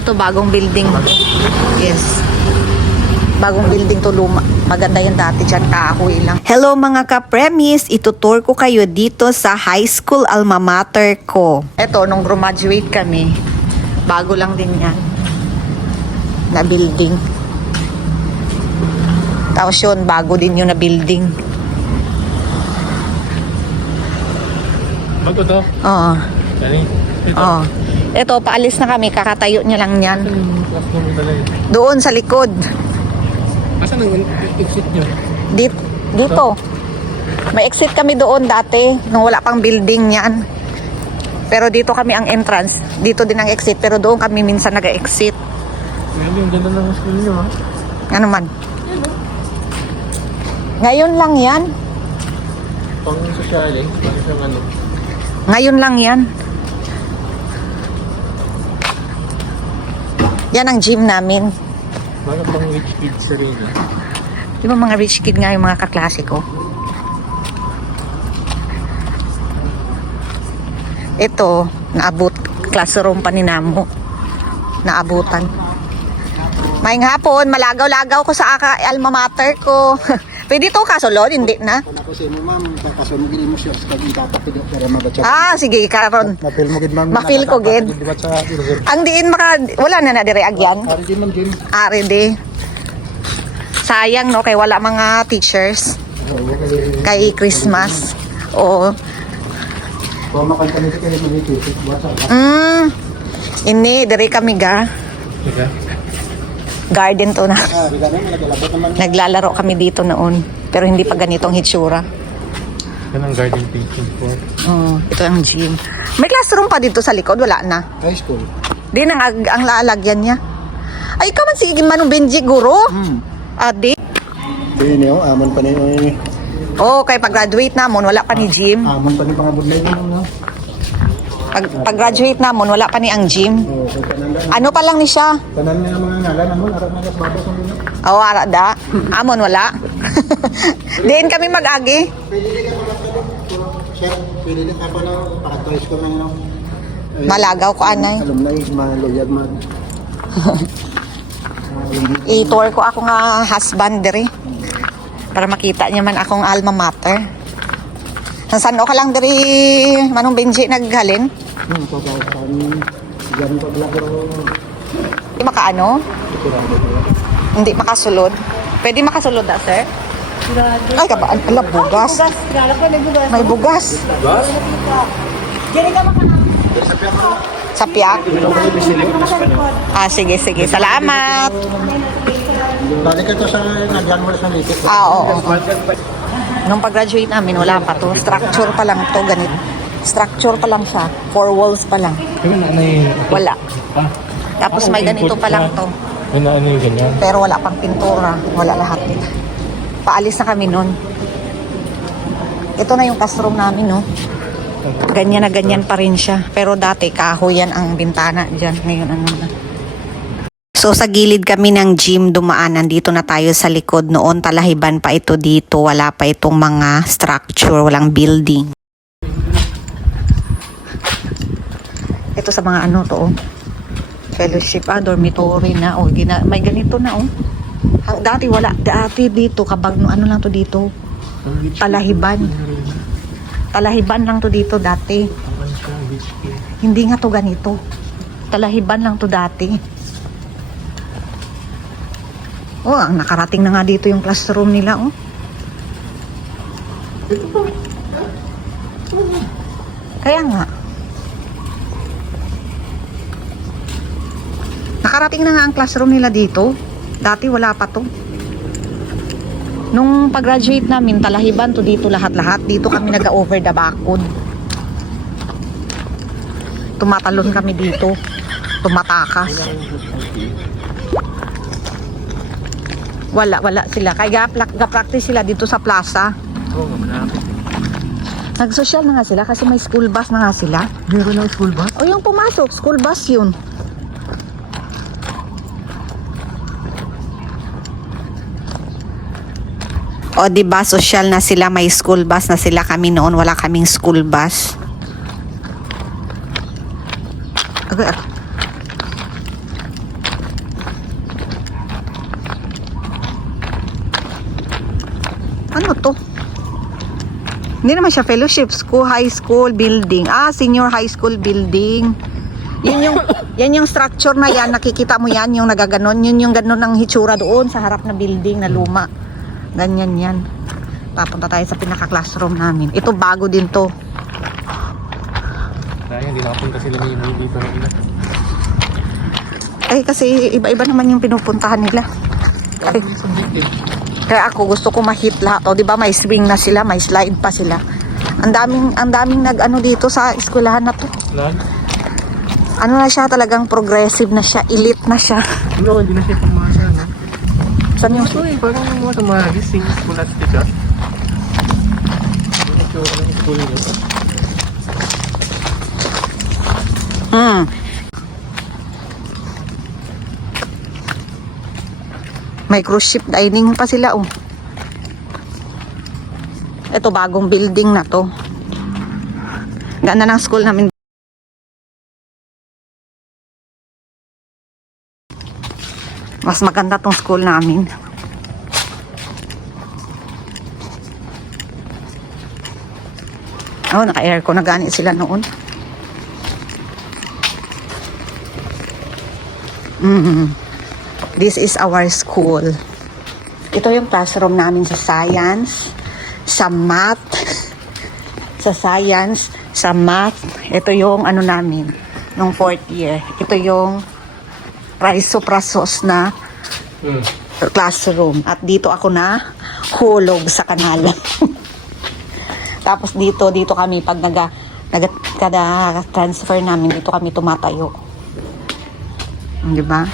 Ito, bagong building. Yes. Bagong building to, luma. Maganda yan dati dyan, kahoy lang. Hello mga ka-premise, itutour ko kayo dito sa high school alma mater ko. Ito, nung graduate kami, bago lang din yan na building. Tapos yun, bago din yun na building. Bago to? Oo. Yan ito. Oo. Ito, paalis na kami, kakatayo niya lang yan. Yung classroom mo talaga. Doon sa likod. Asan ang exit nyo? Dito. May exit kami doon dati, nung wala pang building yan. Pero dito kami ang entrance. Dito din ang exit, pero doon kami minsan nag-exit. Grabe, yung ganda ng school nyo ha. Ano man. Ngayon lang yan. Pang social eh. Pang isang ano. Ngayon lang yan. Yan ang gym namin. Mga pang rich kids sa rin. Di ba mga rich kid nga yung mga kaklase ko? Ito, naabot. Classroom pa ni Namo. Naabutan. Maayong hapon, malagaw-lagaw ko sa alma mater ko. Pwede to kasulod, hindi na. Ako sa inyo, ma'am, kakasunugin mo siya sa pag-itapapid para mabatsa. Sige, karon. Mapil mo gid, ma'am. Mafeel ko, gid. Ang diin wala na dire agyan. Ari din, ma'am, Jim. Di. Sayang no, kay wala mga teachers. Kay Christmas. Oo. Kung makanta nito kayo mag-itipid, batsa. Ini, dire kami ga. Teka. Garden to na. Rigano, nagalabot naman. Naglalaro kami dito noon. Pero hindi pa ganitong hitsura. Yan ang garden painting for. Ito ang gym. May classroom pa dito sa likod, wala na. High school. Di nang ang lalagyan niya. Ay, ka man si Manong Benji, guro. Di. Kaya niyo, amon pa niyo. Kay pag-graduate namon, wala pa ni gym. Amon pa niyo pangabudlay mo. Pag-graduate namon, wala pa ni ang gym. Oo, kaya kananda. Ano pa lang ni siya? Tanan niya mga ngalan, amon, arap na babas ang dino. Ara da. Amon, wala. Diin kami mag-agi. Pwede din ka magkakalo. Chef, pwede din ako na para-toys ko lang, no? Malagaw ko, anay. Alumni, mga lawyer, man. I-tour ko ako nga husband diri. Para makita niya man akong alma mater. Saan ka lang diri, Manong Benji, naghalin? Pagkakan, yan pa pala pero Hindi makaano? sigurado ko. Hindi makasulod. Pwede makasulod na, sir? Ay, kabaan pala, bugas. May bugas. Sa piyak? Sige. Salamat. Balik ka to sa nagyan mo sa likit. Oo. Nung pag-graduate namin, wala pa to. Structure pa lang to, ganito. Structure pa lang siya. 4 walls pa lang. Kaya na ano yung... Wala. Tapos may ganito pa lang to. Kaya na ano yung ganyan. Pero wala pang pintura. Wala lahat. Paalis na kami nun. Ito na yung classroom namin, no? Ganyan na ganyan pa rin siya. Pero dati, kahoy yan ang bintana dyan. Ngayon, ano na. So sa gilid kami ng gym dumaan, nandito na tayo sa likod. Noon talahiban pa ito dito, wala pa itong mga structure, walang building. Ito sa mga ano to, fellowship, dormitory na, may ganito na, Dati wala, dati dito, kabag, ano lang to dito, talahiban. Talahiban lang to dito dati. Hindi nga to ganito. Talahiban lang to dati. Ang nakarating na nga dito yung classroom nila, Kaya nga. Nakarating na nga ang classroom nila dito. Dati wala pa to. Nung pag-graduate namin, talahiban to dito lahat-lahat. Dito kami nag-over the backwood. Tumatalon kami dito. Tumatakas. Wala sila. Kaya ga-practice sila dito sa plaza. Oo, marami. Nag-social na nga sila kasi may school bus na nga sila. Meron ng school ba? Yung pumasok, school bus yun. Diba social na sila, may school bus na sila, kami noon wala kaming school bus. Ano to? Hindi naman siya fellowship school, high school building. Senior high school building. Yan yung structure na yan, nakikita mo yan, yung nagaganon. Yun yung ganon ng hitsura doon sa harap na building na luma. Ganyan yan. Papunta tayo sa pinaka-classroom namin. Ito bago din to. Dahil hindi nakapunta sila ni Emily dito ng ina. Kasi iba-iba naman yung pinupuntahan nila. Dahil subjective. Kaya ako gusto ko ma-hit lahat. O, di ba may swing na sila, may slide pa sila. Ang daming nag-ano dito sa eskwelahan na to. Lag? Ano na siya, talagang progressive na siya, elite na siya. Hindi na siya pumasa, no? Saan yung... Ito parang yung mga tumahagis, sing school at teacher. Yung itsura ng school niyo. May cruise ship dining pa sila, oh. Ito, bagong building na to. Ganda ng school namin. Mas maganda tong school namin. Oh, naka-aircon na gani sila noon. This is our school. Ito yung classroom namin sa science, sa math, sa science, sa math. Ito yung ano namin, nung 4th year. Ito yung Raisoprasos na classroom. At dito ako na hulog sa kanal. Tapos dito kami pag transfer namin, dito kami tumatayo. Di ba?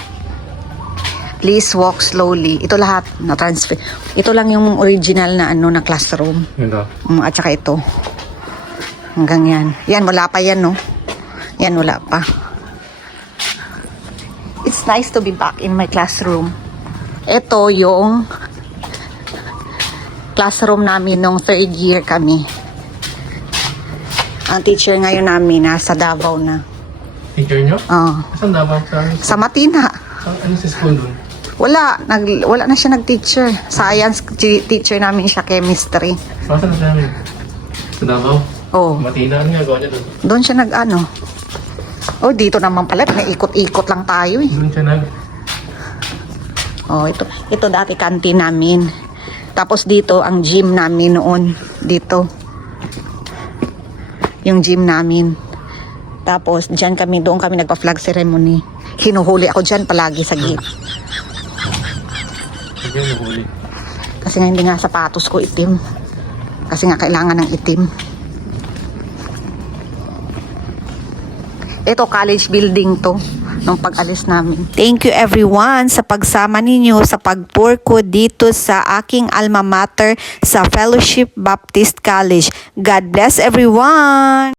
Please walk slowly. Ito lahat na transfer. Ito lang yung original na na classroom. Ito. At saka ito. Hanggang yan. Yan, wala pa yan, no? Yan, wala pa. It's nice to be back in my classroom. Ito yung classroom namin nung 3rd year kami. Ang teacher ngayon namin nasa Davao na. Teacher nyo? Oo. Saan dapat Sa Matina. Ano sa school doon? Wala na siya nag-teacher. Science teacher namin siya, chemistry. Saan na siya namin? Sa Davao? Oh, Matina, ano nga gawa niya doon? doon siya nag-ano. Oh, dito naman pala, naikot-ikot lang tayo eh. Doon siya Oh, ito dati kantin namin. Tapos dito ang gym namin noon, dito. Yung gym namin. Tapos doon kami nagpa-flag ceremony. Hinuhuli ako diyan palagi sa gate. Sige, nahuli. Kasi nga hindi nga sapatos ko itim. Kasi nga kailangan ng itim. Ito college building to nung pag-alis namin. Thank you everyone sa pagsama ninyo sa pag-tour ko dito sa aking alma mater sa Fellowship Baptist College. God bless everyone!